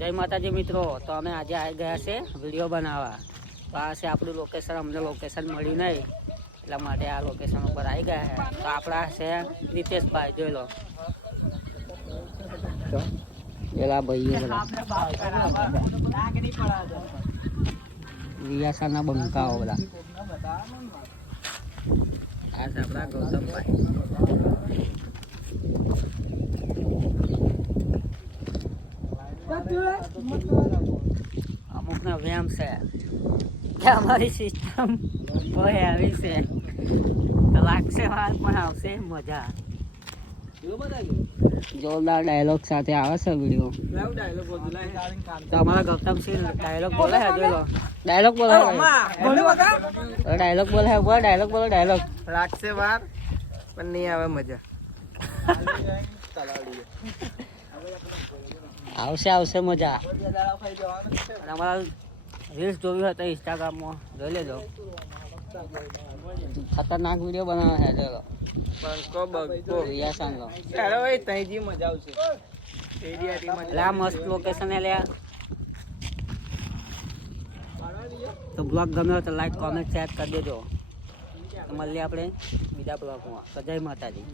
જય માતાજી મિત્રો, તો અમે આજે આવી ગયા છે વિડીયો બનાવવા. તો આ છે આપણું લોકેશન. અમને લોકેશન મળ્યું નહીં એટલા માટે આ લોકેશન ઉપર આવી ગયા છે. તો આપણા છે રીતેશભાઈ, જોઈ લો પેલા ભાઈઓ રિયાસાના બંકાઓ બધા. આ છે આપણા ગૌતમભાઈ. અમુક ના વ્યાયામ છે કે અમારી સિસ્ટમ કોઈ આવી છે તો લાગશે વાર પણ આવશે મજા. જોરદાર ડાયલોગ સાથે આવે છે વિડીયો. તો અમારા ગૌતમસિંહ ડાયલોગ બોલે છે, જોઈ લો ડાયલોગ બોલે ડાયલોગ બોલે ડાયલોગ બોલો ડાયલોગ. લાગશે વાર પણ નહીં આવે મજા. આવશે આવશે મજા. અમારા રીલ્સ જોવી હોય તો ઇન્સ્ટાગ્રામમાં જોઈ લેજો. ખતરનાક વિડીયો બનાવે છે, જોઈ લો રિયાસાનો. મજા આવશે. એટલે આ મસ્ત લોકેશન એ લ્યા. તો બ્લોગ ગમ્યો તો લાઈક કોમેન્ટ શેર કરી દેજો. તો મળીએ આપણે બીજા બ્લોગમાં. તો જય માતાજી.